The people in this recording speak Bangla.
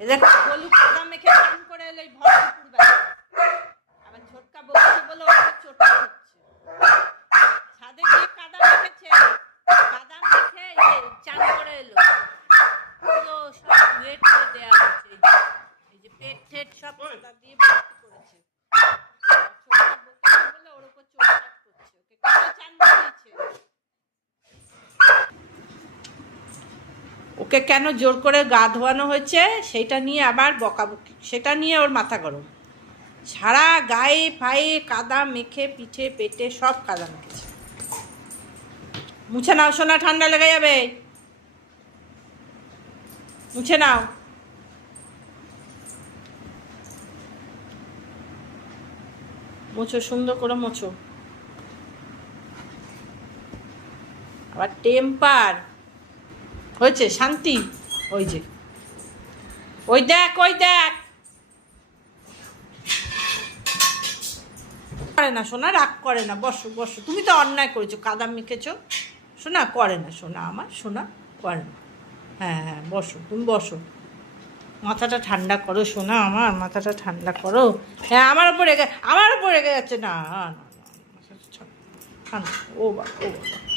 দেখো গলু কাদা মেখে চান করে এলো এই ভরপুর বেলা। আবার ছোটকা বলছে বলে ওকে চোট হচ্ছে। ছাদে গিয়ে কাদা মেখেছে, কাদা মেখে চান করে এলো। পুরো সব ধুয়ে টুয়ে দেওয়া হচ্ছে। এই যে পেট ঠেট সব কাদা দিয়ে ভর্তি করেছে। ছোটকা বলছে বলে ওর উপর চোট করছে, ওকে কাদা চান করিয়েছে। ওকে কেন জোর করে গা ধোয়ানো হয়েছে সেটা নিয়ে আবার বকাবকি, সেটা নিয়ে ওর মাথা গরম। সারা গায়ে ফায়ে কাদা মেখে, পিঠে পেটে সব কাদা মেখেছে। মুছে নাও সোনা, ঠান্ডা লেগে যাবে, মুছে নাও। মোছো, সুন্দর করে মোছো। আবার টেম্পার হয়েছে শান্তি। ওই যে ওই দেখ, ওই দেখ, করে না সোনা, রাগ করে না। বসো বসো, তুমি তো অন্যায় করেছো, কাদা মেখেছো। সোনা করে না, সোনা আমার সোনা করে না। হ্যাঁ হ্যাঁ বসো, তুমি বসো, মাথাটা ঠান্ডা করো সোনা, আমার মাথাটা ঠান্ডা করো। হ্যাঁ আমার উপর রেগে যাচ্ছে। না না না, মাথাটা ঠান্ডা। ও বাবা, ও বাবা।